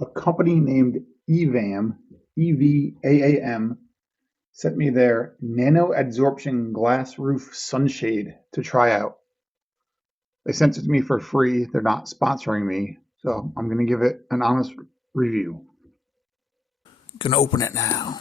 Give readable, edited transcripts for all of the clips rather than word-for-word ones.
A company named EVAAM, EVAAM, sent me their Nano-Adsorption glass roof sunshade to try out. They sent it to me for free. They're not sponsoring me, so I'm going to give it an honest review. Gonna open it now.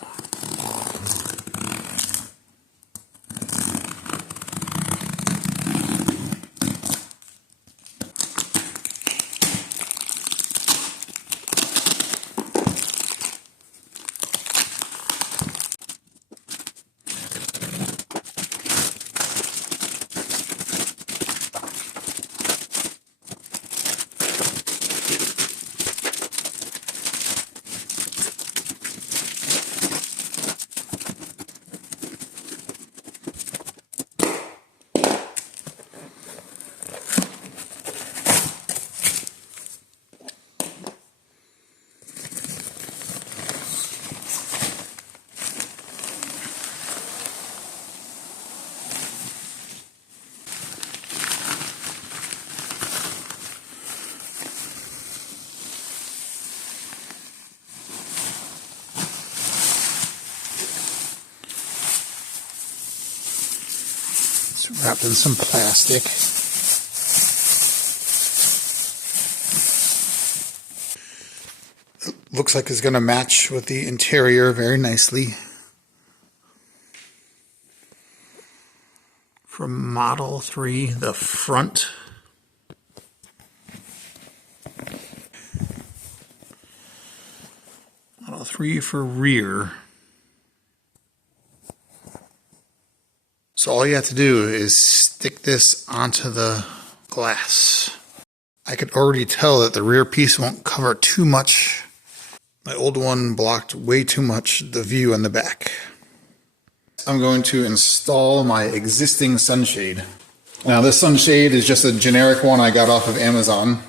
It's wrapped in some plastic. It looks like it's going to match with the interior very nicely. From Model 3, the front. Model 3 for rear. So all you have to do is stick this onto the glass. I could already tell that the rear piece won't cover too much. My old one blocked way too much the view in the back. I'm going to install my existing sunshade. Now this sunshade is just a generic one I got off of Amazon.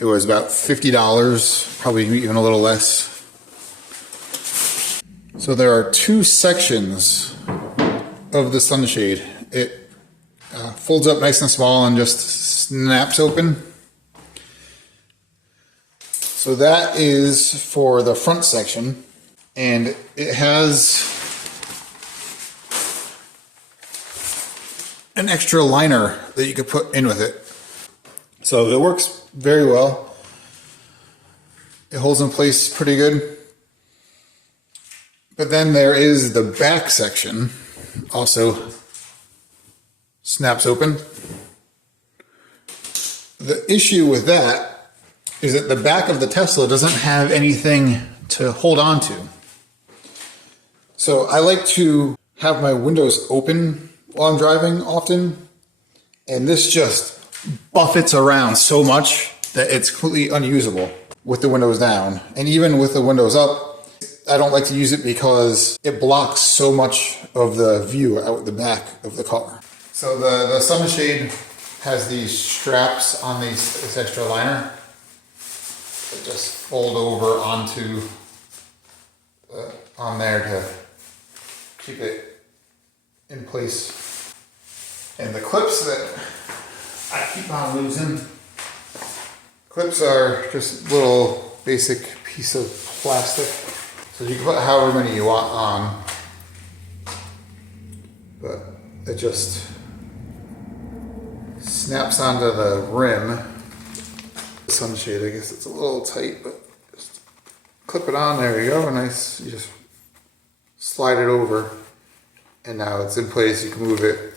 It was about $50, probably even a little less. So there are two sections of the sunshade. It folds up nice and small and just snaps open. So that is for the front section, and it has an extra liner that you could put in with it. So it works very well. It holds in place pretty good. But then there is the back section, also snaps open. The issue with that is that the back of the Tesla doesn't have anything to hold on to. So I like to have my windows open while I'm driving often, and this just buffets around so much that it's completely unusable with the windows down. And even with the windows up, I don't like to use it because it blocks so much of the view out the back of the car. So the sunshade has these straps on this extra liner that just fold over onto on there to keep it in place. And the clips that I keep on losing, clips are just little basic piece of plastic. So you can put however many you want on, but it just snaps onto the rim. The sunshade, I guess it's a little tight, but just clip it on, there you go, nice. You just slide it over, and now it's in place. You can move it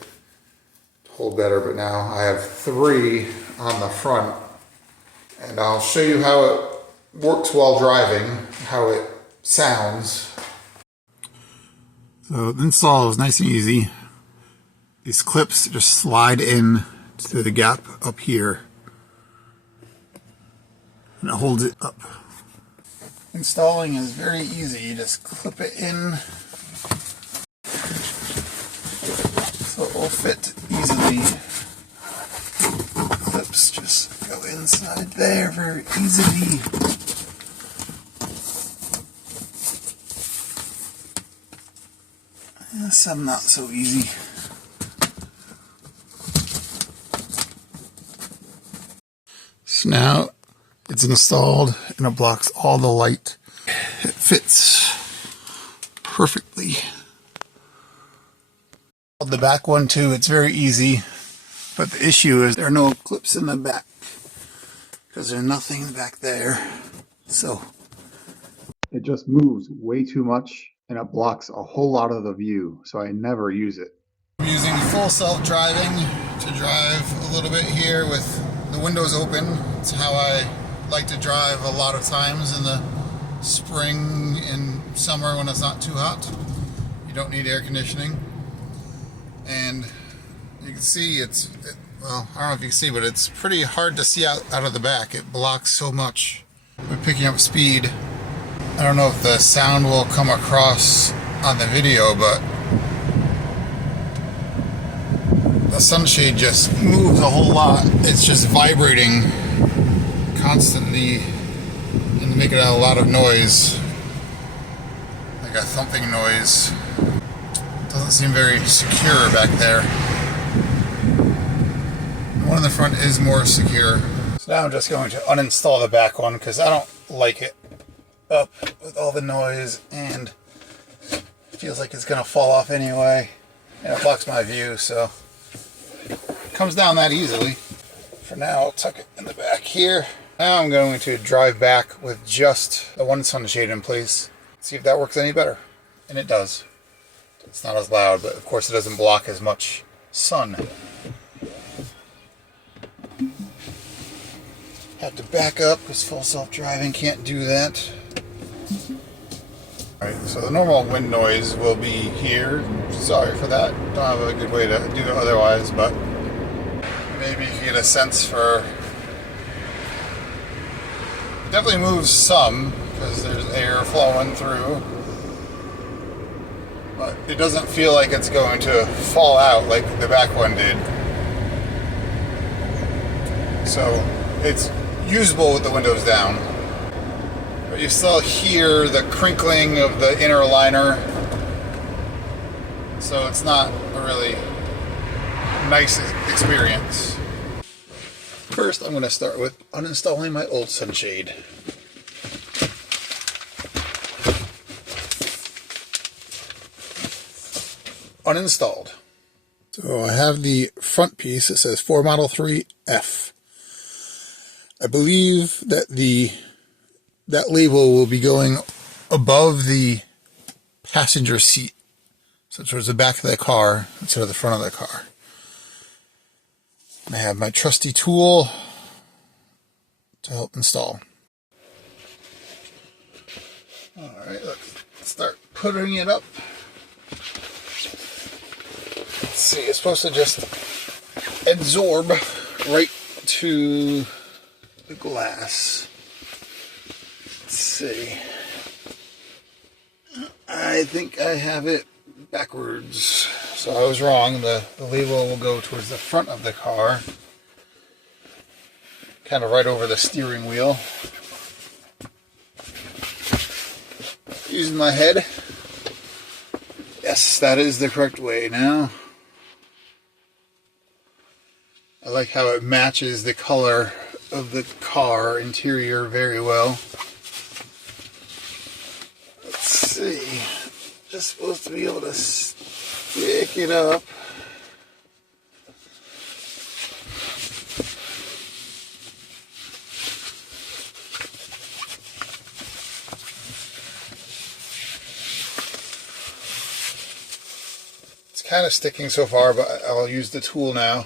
to hold better, but now I have three on the front, and I'll show you how it works while driving, how it sounds. So the install is nice and easy. These clips just slide in to the gap up here, and it holds it up. Installing is very easy. You just clip it in so it will fit easily. Clips just go inside there very easily. Some not so easy. So now it's it's installed, and it blocks all the light. It fits perfectly. The back one too, it's very easy, but the issue is there are no clips in the back because there's nothing back there. So it just moves way too much and it blocks a whole lot of the view, so I never use it. I'm using full self-driving to drive a little bit here with the windows open. It's how I like to drive a lot of times in the spring and summer when it's not too hot. You don't need air conditioning. And you can see well, I don't know if you can see, but it's pretty hard to see out of the back. It blocks so much. We're picking up speed. I don't know if the sound will come across on the video, but the sunshade just moves a whole lot. It's just vibrating constantly and making a lot of noise, like a thumping noise. Doesn't seem very secure back there. The one in the front is more secure. So now I'm just going to uninstall the back one because I don't like it up with all the noise, and it feels like it's gonna fall off anyway, and it blocks my view, so it comes down that easily. For now, I'll tuck it in the back here. Now I'm going to drive back with just the one sunshade in place, see if that works any better. And it does. It's not as loud, but of course it doesn't block as much sun. Have to back up because full self-driving can't do that. Alright, so the normal wind noise will be here. Sorry for that. Don't have a good way to do it otherwise, but maybe you can get a sense for... It definitely moves some because there's air flowing through. But it doesn't feel like it's going to fall out like the back one did. So it's usable with the windows down. But you still hear the crinkling of the inner liner. So it's not a really nice experience. First, I'm going to start with uninstalling my old sunshade. Uninstalled. So I have the front piece. It says 4 Model 3 F. I believe that that label will be going above the passenger seat, so towards the back of the car instead of the front of the car. I have my trusty tool to help install. Alright, let's start putting it up. Let's see, it's supposed to just absorb right to the glass. Let's see. I think I have it backwards. So I was wrong. The label will go towards the front of the car. Kind of right over the steering wheel. Using my head. Yes, that is the correct way now. I like how it matches the color of the car interior very well. Let's see. Just supposed to be able to stick it up. It's kind of sticking so far, but I'll use the tool now.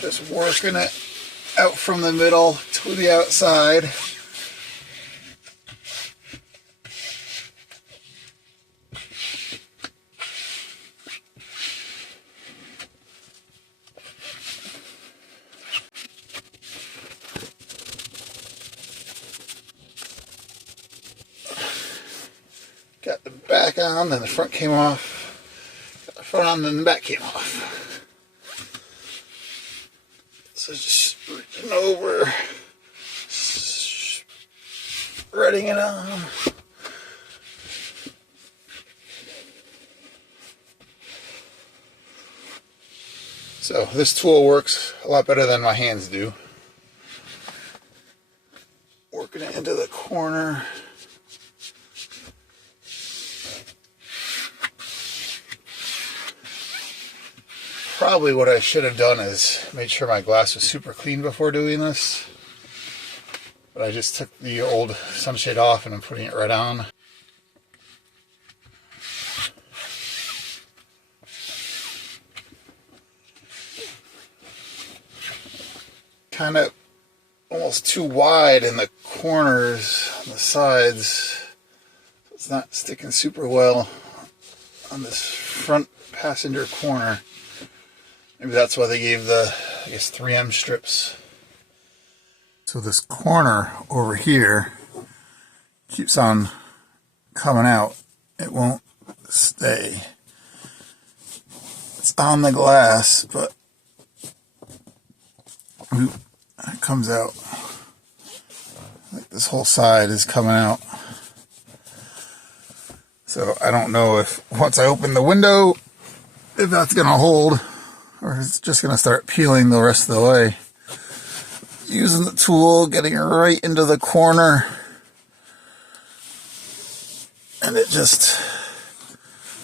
Just working it out from the middle to the outside. Got the back on, then the front came off. Got the front on, then the back came off. So just reaching over, threading it on. So this tool works a lot better than my hands do. Working it into the corner. Probably what I should have done is made sure my glass was super clean before doing this. But I just took the old sunshade off and I'm putting it right on. Kind of almost too wide in the corners on the sides. So it's not sticking super well on this front passenger corner. Maybe that's why they gave the, I guess, 3M strips. So this corner over here keeps on coming out. It won't stay. It's on the glass, but it comes out. Like this whole side is coming out. So I don't know if once I open the window, if that's going to hold, or if it's just going to start peeling the rest of the way. Using the tool, getting it right into the corner, and it just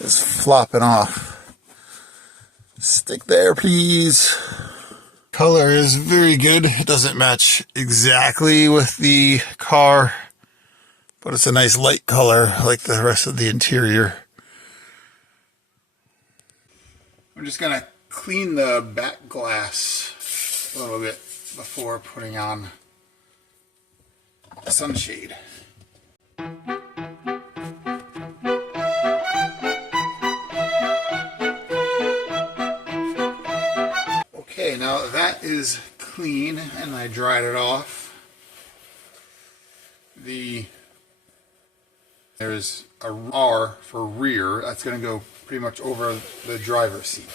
is flopping off. Stick there, please. Color is very good. It doesn't match exactly with the car, but it's a nice light color like the rest of the interior. I'm just gonna clean the back glass a little bit before putting on the sunshade. Okay, now that is clean and I dried it off. There's a R for rear. That's going to go pretty much over the driver's seat.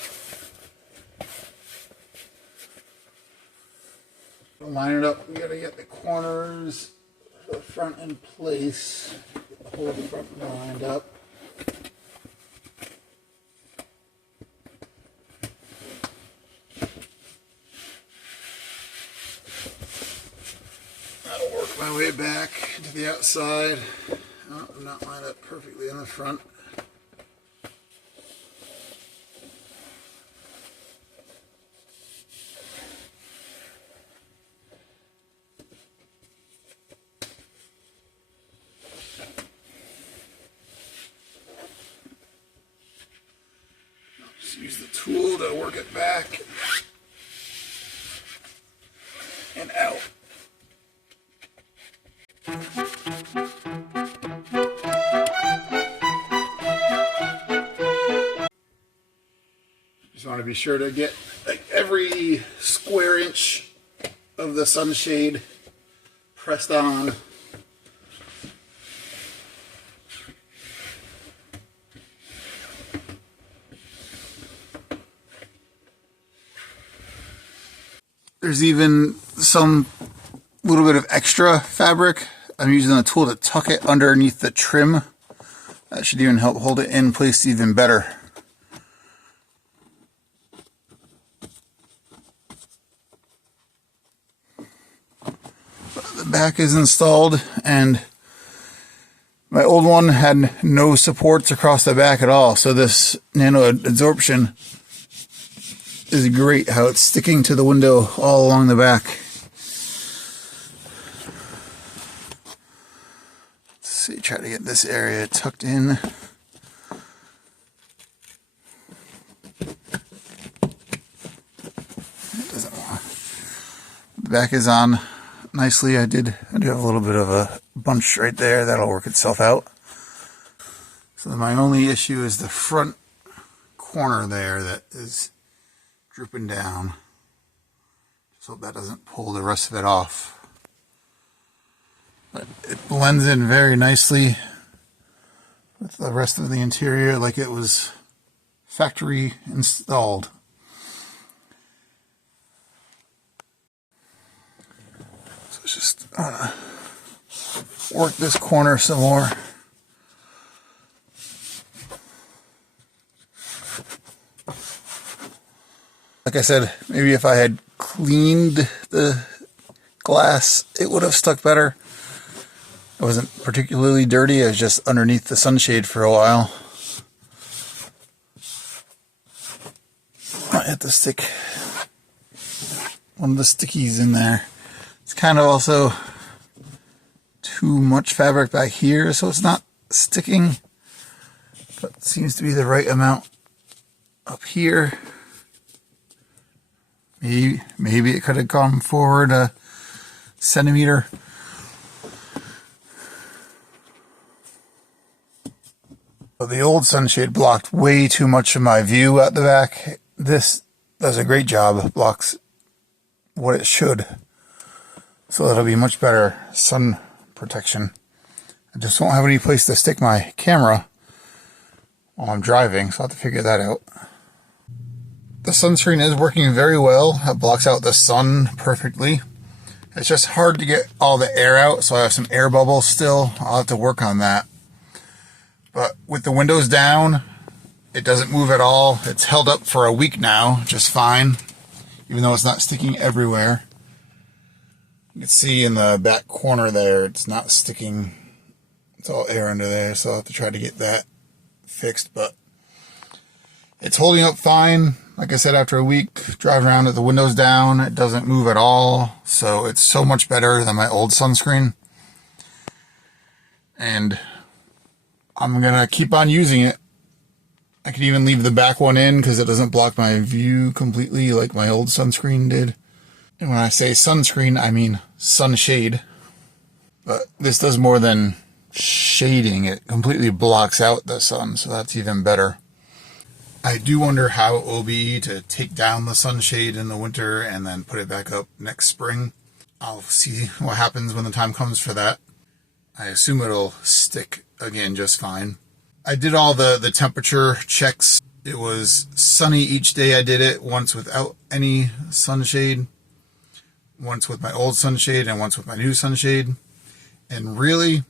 Line it up. We got to get the corners of the front in place. Hold the front lined up. That'll work my way back to the outside. Oh, I'm not lined up perfectly in the front. Just use the tool to work it back and out. Just want to be sure to get like every square inch of the sunshade pressed on. There's even some little bit of extra fabric. I'm using a tool to tuck it underneath the trim. That should even help hold it in place even better. The back is installed, and my old one had no supports across the back at all. So this Nano-Adsorption is great how it's sticking to the window all along the back. Let's see, try to get this area tucked in. It doesn't want. The back is on nicely. I do have a little bit of a bunch right there. That'll work itself out. So my only issue is the front corner there that is drooping down. Just hope that doesn't pull the rest of it off. But it blends in very nicely with the rest of the interior like it was factory installed. So it's just work this corner some more. Like I said, maybe if I had cleaned the glass, it would have stuck better. It wasn't particularly dirty. I was just underneath the sunshade for a while. I had to stick one of the stickies in there. It's kind of also too much fabric back here, so it's not sticking, but it seems to be the right amount up here. Maybe it could have gone forward a centimeter. But the old sunshade blocked way too much of my view out the back. This does a great job. It blocks what it should. So that'll be much better sun protection. I just won't have any place to stick my camera while I'm driving, so I'll have to figure that out. The sunscreen is working very well. It blocks out the sun perfectly. It's just hard to get all the air out, so I have some air bubbles still. I'll have to work on that. But with the windows down, it doesn't move at all. It's held up for a week now, just fine, even though it's not sticking everywhere. You can see in the back corner there, it's not sticking. It's all air under there, so I'll have to try to get that fixed, but it's holding up fine. Like I said, after a week driving around with the windows down, it doesn't move at all, so it's so much better than my old sunscreen. And I'm gonna keep on using it. I could even leave the back one in because it doesn't block my view completely like my old sunscreen did. And when I say sunscreen, I mean sunshade. But this does more than shading. It completely blocks out the sun, so that's even better. I do wonder how it will be to take down the sunshade in the winter and then put it back up next spring. I'll see what happens when the time comes for that. I assume it'll stick again just fine. I did all the temperature checks. It was sunny each day I did it, once without any sunshade, once with my old sunshade, and once with my new sunshade. And really,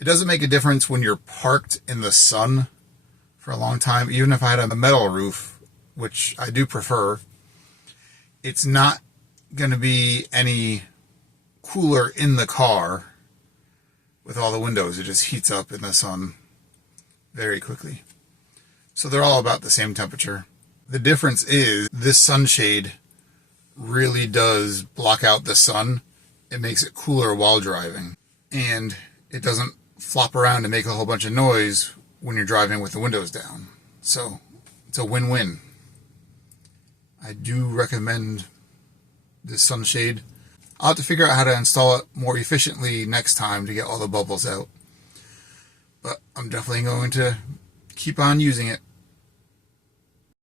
it doesn't make a difference when you're parked in the sun for a long time. Even if I had a metal roof, which I do prefer, it's not going to be any cooler in the car with all the windows. It just heats up in the sun very quickly. So they're all about the same temperature. The difference is this sunshade really does block out the sun. It makes it cooler while driving. And it doesn't flop around and make a whole bunch of noise when you're driving with the windows down. So it's a win-win. I do recommend this sunshade. I'll have to figure out how to install it more efficiently next time to get all the bubbles out. But I'm definitely going to keep on using it.